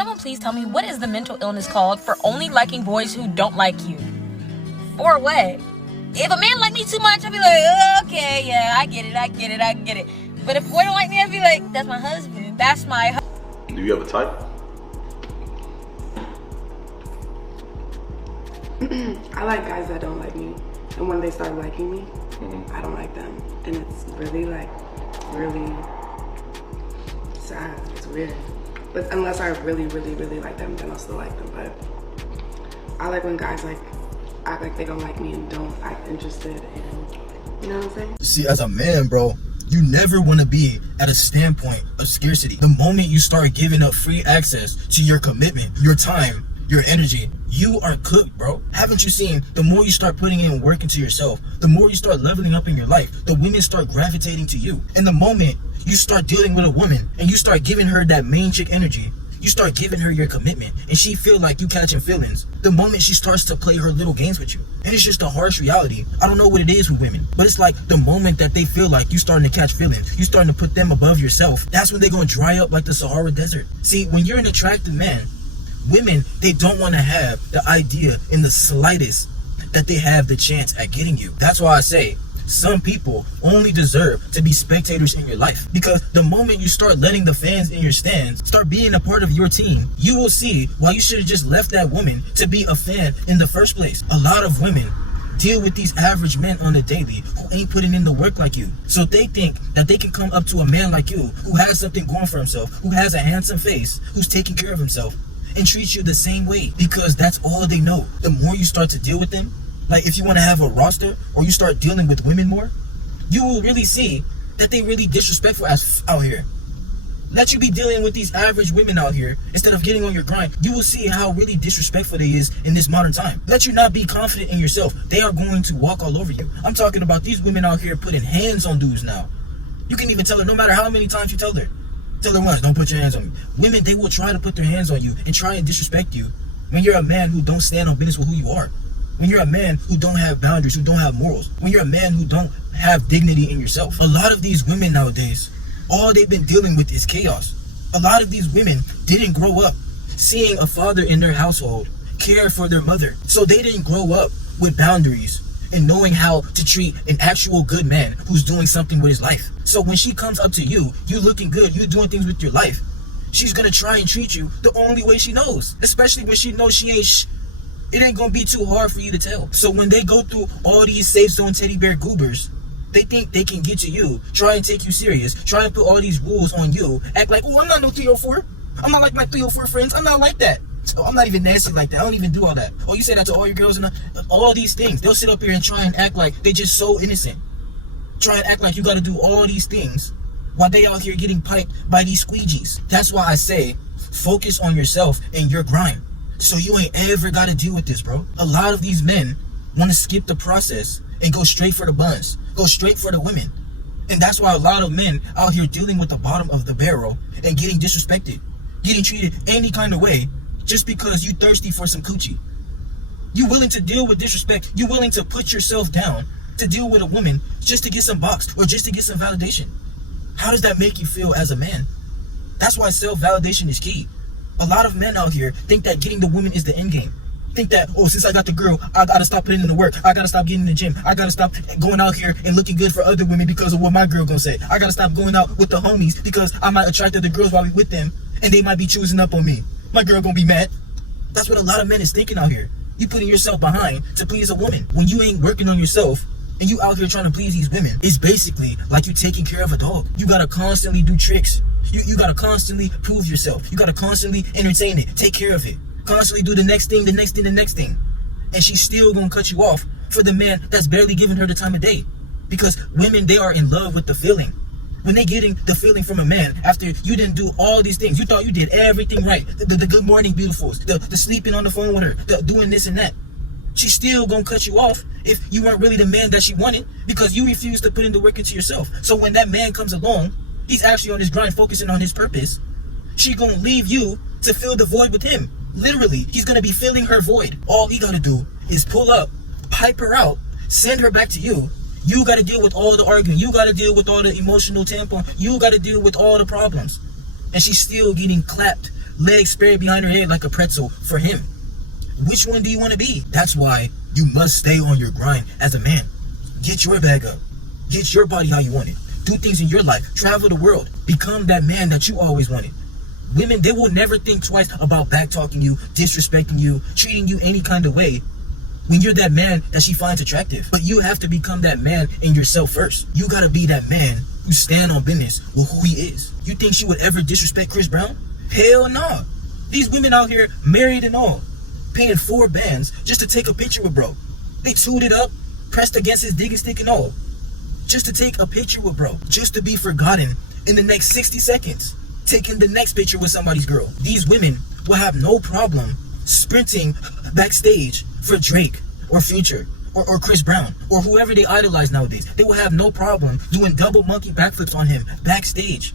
Someone please tell me, what is the mental illness called for only liking boys who don't like you? For what? If a man like me too much, I'd be like, oh, okay, yeah, I get it. But if a boy don't like me, I'd be like, that's my husband. That's my husband. Do you have a type? I like guys that don't like me. And when they start liking me, I don't like them. And it's really sad. It's weird. But unless I really like them, then I'll still like them. But I like when guys act like they don't like me and don't act interested in, you know what I'm saying? See, as a man, bro, you never want to be at a standpoint of scarcity. The moment you start giving up free access to your commitment, your time, your energy, you are cooked, bro. Haven't you seen, the more you start putting in work into yourself, the more you start leveling up in your life, the women start gravitating to you. And the moment you start dealing with a woman and you start giving her that main chick energy, you start giving her your commitment and she feel like you catching feelings, the moment she starts to play her little games with you. And it's just a harsh reality. I don't know what it is with women, but it's like the moment that they feel like you starting to catch feelings, you starting to put them above yourself, that's when they're going to dry up like the Sahara Desert. See, when you're an attractive man, women, they don't want to have the idea in the slightest that they have the chance at getting you. That's why I say some people only deserve to be spectators in your life, because the moment you start letting the fans in your stands start being a part of your team, you will see why you should have just left that woman to be a fan in the first place. A lot of women deal with these average men on the daily who ain't putting in the work like you. So they think that they can come up to a man like you who has something going for himself, who has a handsome face, who's taking care of himself, and treat you the same way, because that's all they know. The more you start to deal with them, like if you want to have a roster or you start dealing with women more, you will really see that they really disrespectful out here. Let you be dealing with these average women out here instead of getting on your grind. You will see how really disrespectful they is in this modern time. Let you not be confident in yourself. They are going to walk all over you. I'm talking about these women out here putting hands on dudes now. You can even tell her, no matter how many times you tell her once, don't put your hands on me. Women, they will try to put their hands on you and try and disrespect you when you're a man who don't stand on business with who you are. When you're a man who don't have boundaries, who don't have morals. When you're a man who don't have dignity in yourself. A lot of these women nowadays, all they've been dealing with is chaos. A lot of these women didn't grow up seeing a father in their household care for their mother. So they didn't grow up with boundaries and knowing how to treat an actual good man who's doing something with his life. So when she comes up to you, you looking good, you doing things with your life, she's gonna try and treat you the only way she knows. Especially when she knows she ain't it ain't gonna be too hard for you to tell. So when they go through all these safe zone teddy bear goobers, they think they can get to you, try and take you serious, try and put all these rules on you, act like, oh, I'm not no 304. I'm not like my 304 friends. I'm not like that. Oh, I'm not even nasty like that. I don't even do all that. Oh, you say that to all your girls and all these things. They'll sit up here and try and act like they just so innocent. Try and act like you gotta do all these things while they out here getting piped by these squeegees. That's why I say, focus on yourself and your grind. So you ain't ever gotta deal with this, bro. A lot of these men wanna skip the process and go straight for the buns, go straight for the women. And that's why a lot of men out here dealing with the bottom of the barrel and getting disrespected, getting treated any kind of way just because you thirsty for some coochie. You willing to deal with disrespect, you willing to put yourself down to deal with a woman just to get some box or just to get some validation. How does that make you feel as a man? That's why self-validation is key. A lot of men out here think that getting the woman is the end game. Think that, oh, since I got the girl, I gotta stop putting in the work. I gotta stop getting in the gym. I gotta stop going out here and looking good for other women because of what my girl gonna say. I gotta stop going out with the homies because I might attract other girls while we with them and they might be choosing up on me. My girl gonna be mad. That's what a lot of men is thinking out here. You putting yourself behind to please a woman. When you ain't working on yourself and you out here trying to please these women, it's basically like you taking care of a dog. You gotta constantly do tricks. You gotta constantly prove yourself. You gotta constantly entertain it, take care of it. Constantly do the next thing, the next thing, the next thing. And she's still gonna cut you off for the man that's barely giving her the time of day. Because women, they are in love with the feeling. When they getting the feeling from a man after you didn't do all these things, you thought you did everything right. The good morning beautifuls, the sleeping on the phone with her, the doing this and that. She's still gonna cut you off if you weren't really the man that she wanted because you refused to put in the work into yourself. So when that man comes along, he's actually on his grind, focusing on his purpose. She gonna leave you to fill the void with him. Literally, he's gonna be filling her void. All he gotta do is pull up, pipe her out, send her back to you. You gotta deal with all the arguing. You gotta deal with all the emotional tampon. You gotta deal with all the problems. And she's still getting clapped legs spread behind her head like a pretzel for him. Which one do you want to be? That's why you must stay on your grind as a man. Get your bag up. Get your body how you want it. Do things in your life. Travel the world. Become that man that you always wanted. Women, they will never think twice about back-talking you, disrespecting you, treating you any kind of way when you're that man that she finds attractive. But you have to become that man in yourself first. You gotta be that man who stand on business with who he is. You think she would ever disrespect Chris Brown? Hell no. These women out here, married and all, paying 4 bands just to take a picture with bro. They chewed it up, pressed against his digging stick and all, just to take a picture with bro, just to be forgotten in the next 60 seconds, taking the next picture with somebody's girl. These women will have no problem sprinting backstage for Drake or Future or Chris Brown or whoever they idolize nowadays. They will have no problem doing double monkey backflips on him backstage.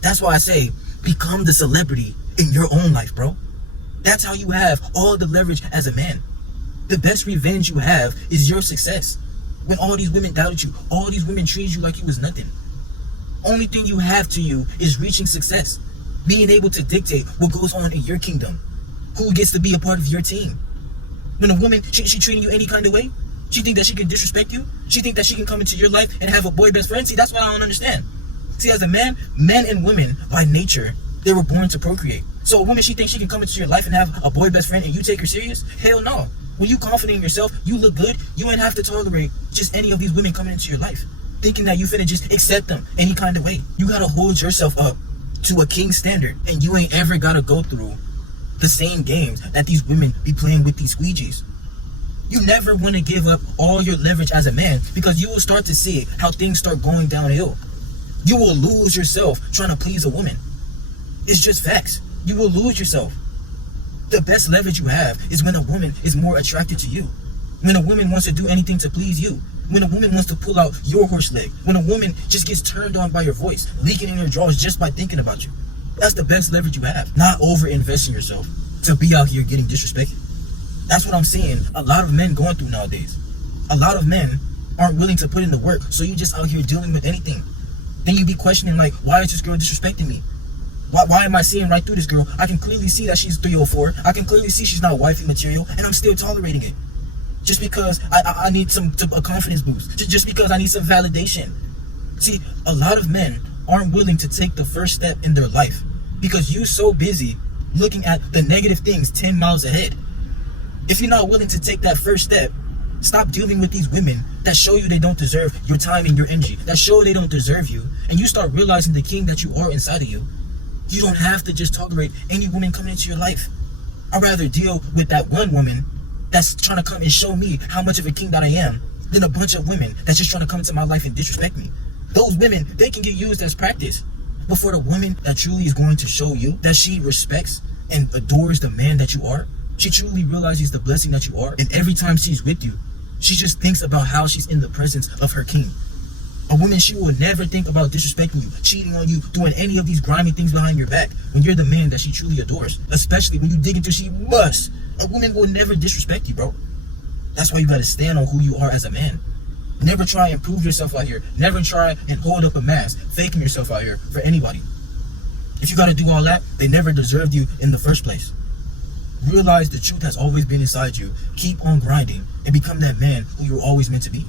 That's why I say, become the celebrity in your own life, bro. That's how you have all the leverage as a man. The best revenge you have is your success. When all these women doubted you, all these women treated you like you was nothing. Only thing you have to you is reaching success. Being able to dictate what goes on in your kingdom. Who gets to be a part of your team. When a woman, she treating you any kind of way, she think that she can disrespect you. She think that she can come into your life and have a boy best friend. See, that's what I don't understand. See, as a man, men and women, by nature, they were born to procreate. So a woman, she thinks she can come into your life and have a boy best friend and you take her serious? Hell no. When you confident in yourself, you look good, you ain't have to tolerate just any of these women coming into your life, thinking that you finna just accept them any kind of way. You gotta hold yourself up to a king standard, and you ain't ever gotta go through the same games that these women be playing with these squeegees. You never want to give up all your leverage as a man, because you will start to see how things start going downhill. You will lose yourself trying to please a woman. It's just facts. You will lose yourself. The best leverage you have is when a woman is more attracted to you. When a woman wants to do anything to please you. When a woman wants to pull out your horse leg. When a woman just gets turned on by your voice, leaking in her drawers just by thinking about you. That's the best leverage you have. Not over-investing yourself to be out here getting disrespected. That's what I'm seeing a lot of men going through nowadays. A lot of men aren't willing to put in the work, so you just out here dealing with anything. Then you be questioning like, why is this girl disrespecting me? Why am I seeing right through this girl? I can clearly see that she's 304. I can clearly see she's not wifey material, and I'm still tolerating it. Just because I need a confidence boost. Just because I need some validation. See, a lot of men aren't willing to take the first step in their life because you're so busy looking at the negative things 10 miles ahead. If you're not willing to take that first step, stop dealing with these women that show you they don't deserve your time and your energy, that show they don't deserve you, and you start realizing the king that you are inside of you. You don't have to just tolerate any woman coming into your life. I'd rather deal with that one woman that's trying to come and show me how much of a king that I am than a bunch of women that's just trying to come into my life and disrespect me. Those women, they can get used as practice. But for the woman that truly is going to show you that she respects and adores the man that you are, she truly realizes the blessing that you are, and every time she's with you, she just thinks about how she's in the presence of her king. A woman, she will never think about disrespecting you, cheating on you, doing any of these grimy things behind your back when you're the man that she truly adores. Especially when you dig into she must. A woman will never disrespect you, bro. That's why you gotta stand on who you are as a man. Never try and prove yourself out here. Never try and hold up a mask, faking yourself out here for anybody. If you gotta do all that, they never deserved you in the first place. Realize the truth has always been inside you. Keep on grinding and become that man who you're always meant to be.